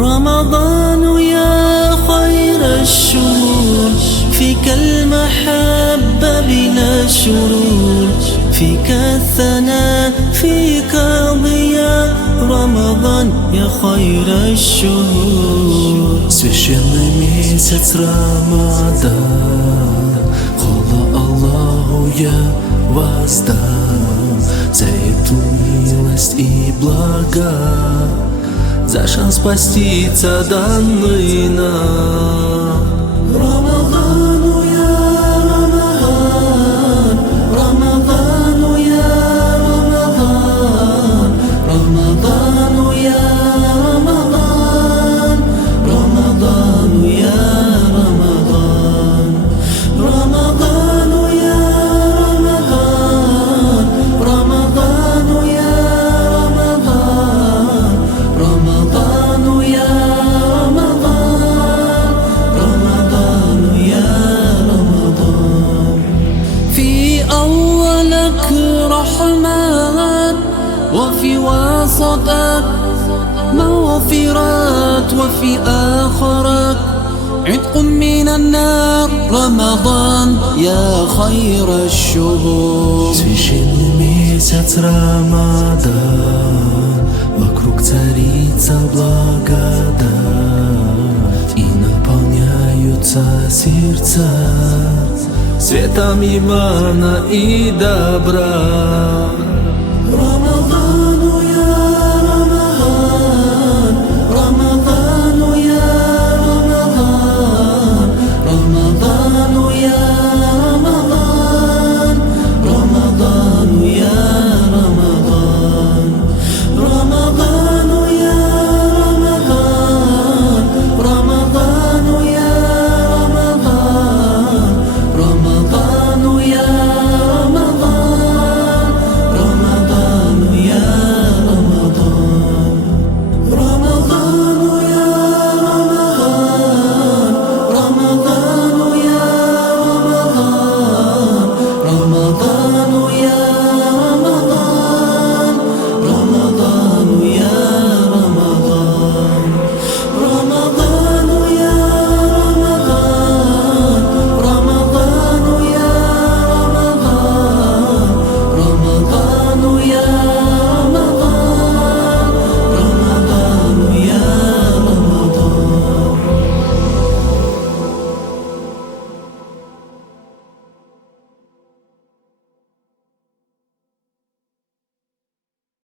رمضان يا خير الشهور، فيك المحبة بلا شرور، فيك الثناء فيك ضياء. رمضان يا خير الشهور. Священный месяц Рамадан, хвала Аллаху я воздам за эту милость и блага, за шанс спаститься данный нам. Рамадану я Рамадан, Рамадану я Рамадан, Рамадану я Рамадан, Рамадану я Рамадан, Рамадану я Рамадан, Рамадану я Рамадан, Рамадану я Рамадан, Рамадану я Рамадан. في أولك رحمات، وفي وسطك مغفرات، وفي آخرك عتق من النار. رمضان يا خير الشهور. Священный месяц Рамадан, вокруг царица благодать, и наполняются сердца светом имана и добра.